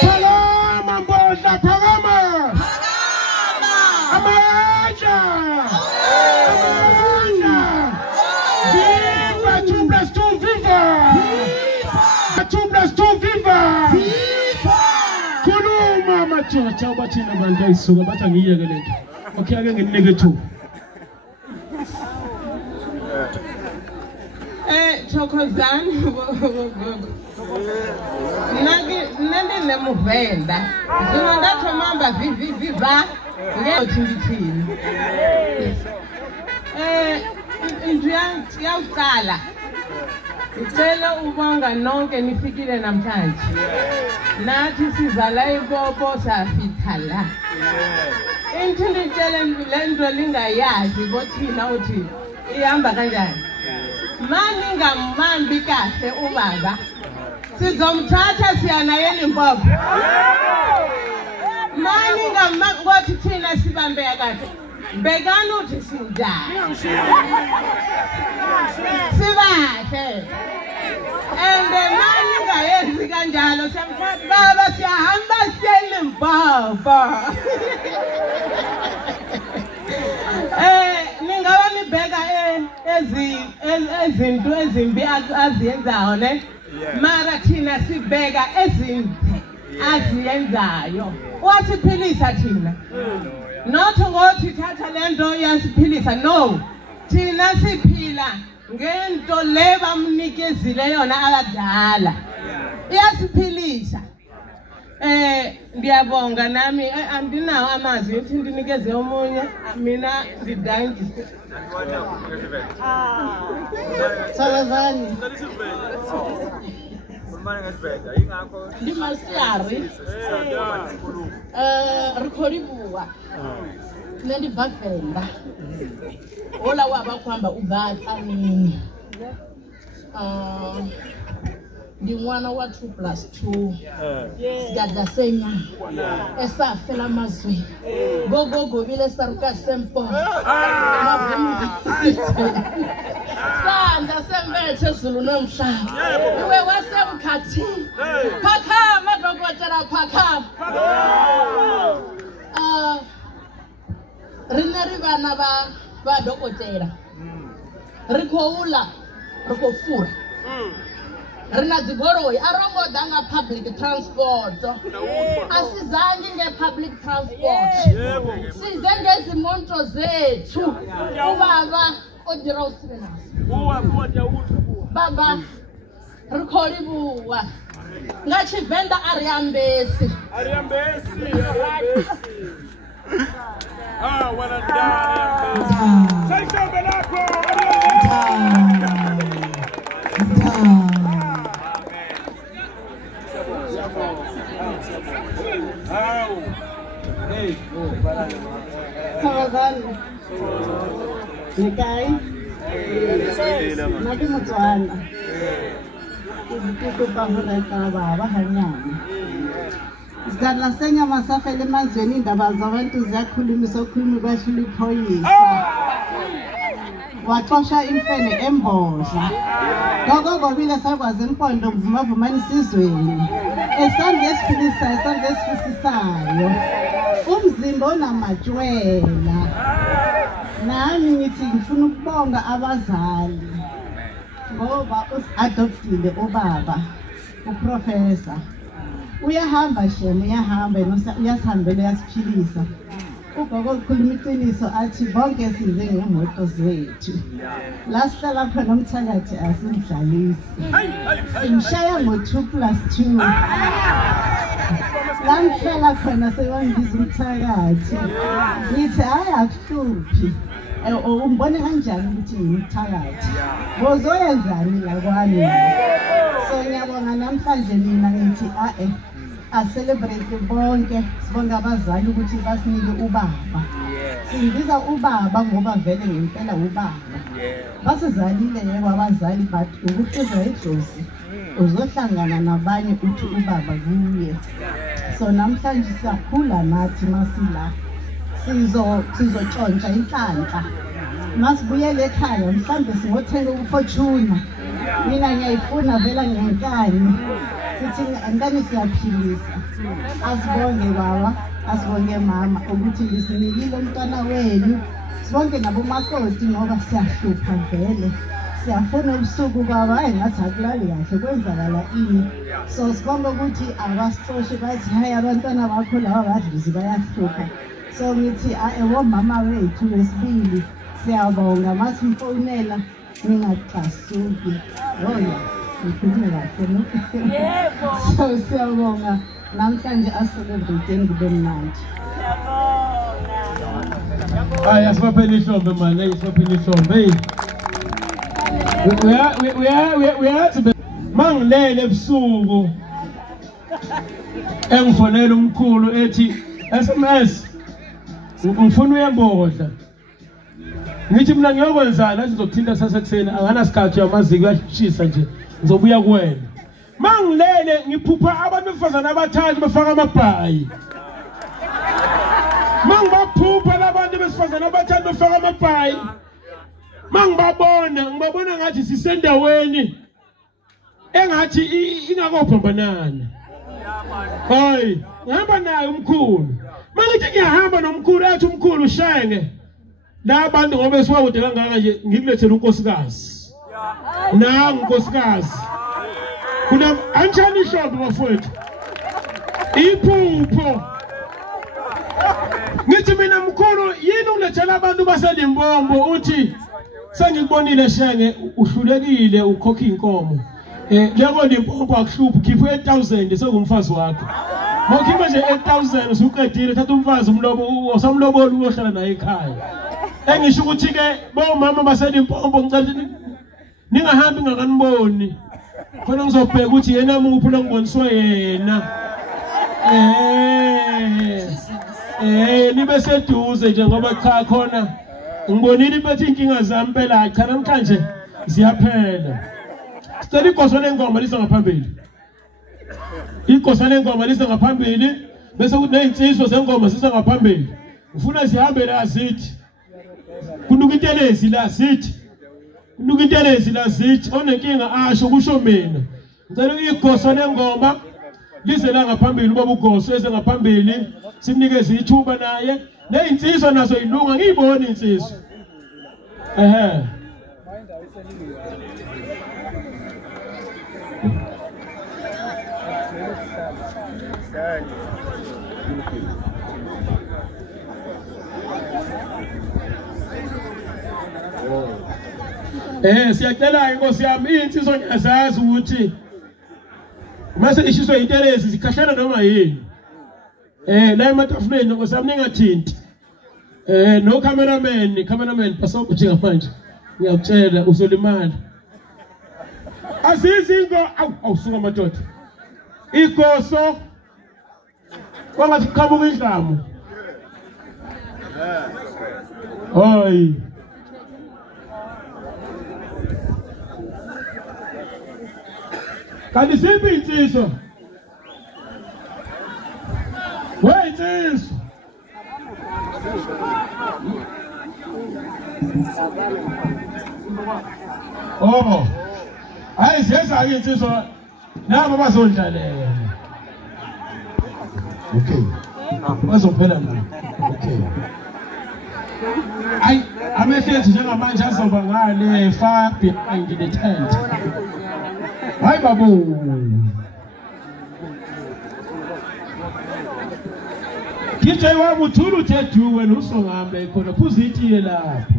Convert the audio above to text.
Phakama mbodla, phakama. Amandla. Viva 2+2, viva. 2+2, viva. Khuluma majotsha abathina abantu ayisuka bathi angiyeke lento. Okay, ake nginike 2. Thokozani nandi nemuvenda zvino ndatomamba viva ngeothindithini into yakuqala ngicela ubonga nonke nifikile namhlanje nathi sizala ibobo safika la into nditshele le nto lingayazi bothina uthi ihamba kanjani mani ngamambi kahle ubaba sizomthatha siya naye eLimpopo mani ngothi thina sibambeka kahle bekani uthi sinjani sibahle mani ngayenzi kanjalo siyamthatha baba siyahamba siya eLimpopo ningaba nibheka ezinto ezimbi aziyenzayo ne mara thina sibheka ezinhle aziyenzayo wasiphilisa thina not ngothi thatha lento yasiphilisa no thina siphila ngento le bamnikezile yona abadala iyasiphilisa ngiyabonga nami andinawo amazwi ukuthi ndinikeze omunye mina ndidangise Salazani Ndimasiyari rikholibuwa nendibhavenda ola wabakuhamba ubata nini ndin'wana wa 2+2 sigadla senya esafela amazwi gogogobile saruka sempo sanda sembethe zulu nomhlaba iwe wasemkhathini phakama dokotela phakama rine ri vana va dokotela ri khoula ri kofura rina dzigoroi arongodanga public transport asizangi nge-public transport size ngezimonto zethu ubaba odira usibe naso baba rikholibuwa nga Tshivenda Ariambesi wala ndani saisombe lakho Salazani Nikai Nadi Motswana Ke kopa hore ka baba hanyane Sigadla senya masafele emazweni indaba zabantu ziyakhulumiswa ukhuluma bashilo iphoyisa waxosha imfene embodla ngokongobile sakwazi impondo mvumavumani isizweni esandla esiphilisayo esandla esifisayo umzimba onamatshwela nami ngithi ngifuna ukubonga abazali ngoba usadoptile ubaba uprofessor uyahamba shema uyahamba uyasihambela uyasiphilisa ugogo ukhuluma iqiniso athi bonke size ngemoto zethu la sihlala khona umthakathi asimdlalisi simshaya ngo-2+2 la ngihlala khona sebangibiza umthakathi ngithi hayi akuhluphi umbone kanjani ukuthi ngimthakathi bozoyenzani la kwami so ngiyabonga namhlanje mina ngithi celebrate bonke sibonga abazali ukuthi basinike ubaba singibiza ubaba ngoba vele ngempela ubaba basizalile yebo abazali but ukuhluzwa idlozi uzohlangana nabanye uthi ubaba kuye so namhlanje siyakhula nathi masila sizotshontsha inhlanhla masibuyele ekhaya mhlambe singothenga ufortuna mina ngiyayifuna vela ngenkani futhi ngani siyaphilisa. Asibonge baba, asibonge mama ukuthi lisinikile umntwana wenu. Sibonke nabomakoti ngoba siyahlupha vele. Siyafuna ubusuku baba hayi ngathi akulali kahle kwenzakala ini. So sibonga ukuthi abasixoshi bathi hayi abantwana bakho laba badluzi bayahlupha. So ngithi mama wethu wesibili siyabonga masimfonela ningaqasuki. Yona ngikhuluma kahle no. So siyabonga namhlanje aselebrate kube mnandi. Ay, asibaphele ihlombe man, asibaphele ihlombe. We are to be mangilele ebusuku engifonela umkhulu ethi SMS ngifuna uyembodla ngithi mina ngiyokwenzana sizokuthinta sasekuseni anganasikhathi yamaziko yashisa nje ngizobuya kuwena mangilele ngiphupha abantu besifazana abathathu bafaka amabhayi mangibaphupha labantu besifazana abathathu bafaka amabhayi ngibabona ngathi sisendaweni engathi ingakophambanana. Hayi, ngihamba naye umkhulu. Mangithi ngiyahamba nomkhulu athi umkhulu shenge. La bantu ngoba siwakude kangaka nje ngikulethela unkosikazi. Nangu unkosikazi. Kuna anjani ishophi bafowethu. Iphupho. Ngithi mina mkhulu yini ungilethela abantu baseLimpopo uthi sengikubonile shenge uhlulekile ukhokha inkomo leko Limpopo akuhluphi khipha 8000 sekungumfazi wakho mokhipha nje 8000 usuqedile thatha umfazi umlobo osamlobola uyohlala naye ekhaya engisho ukuthi ke bomama baseLimpopo ngicela ningahambi ngakaniboni khona ngizobheka ukuthi yena muphi lo ngiboniswe yena nibe seduze nje ngoba cha khona ngibonile bethi inkinga zami phela cha namhlanje ziyaphela. Sicela igoso lengoma lisa ngaphambili. Igoso lengoma lisa ngaphambili bese kuthi nezinsizwa zengoma sisa ngaphambili. Ufuna sihambe la sithi. Kunuka intelezi la sithi. Kunuka intelezi la sithi onenkinga asho kusho mina. Ngicela igoso lengoma lise la ngaphambili ubaba ugoso ese ngaphambili simnikeze ithuba naye. Nezinsizwa nazo ilunga ngiyibona insizwa. Siyacela inkosi yami insizwa ngiyazazi ukuthi mase ishiswe intelezi zikhahlana noma yini. La ematafuleni inkosi yami ningathinti. No cameraman pasopo nje manje. Ngiyakutshela uzolimala. Asizingo awusuka madoda. Igoso kwangathi qhamuka indlamu. Hayi. Kanti siphi insizwa? Insizwa. Oh. Hayi siyeza ke insizwa nabo bazondlalela. Okay. Bazophela la. Okay. Ay amehlezi njengamanje azoba ngale far behind the tent. Hayi babu. Kithe wabuthula uthethu wena usongambe khona phuzitile lapho.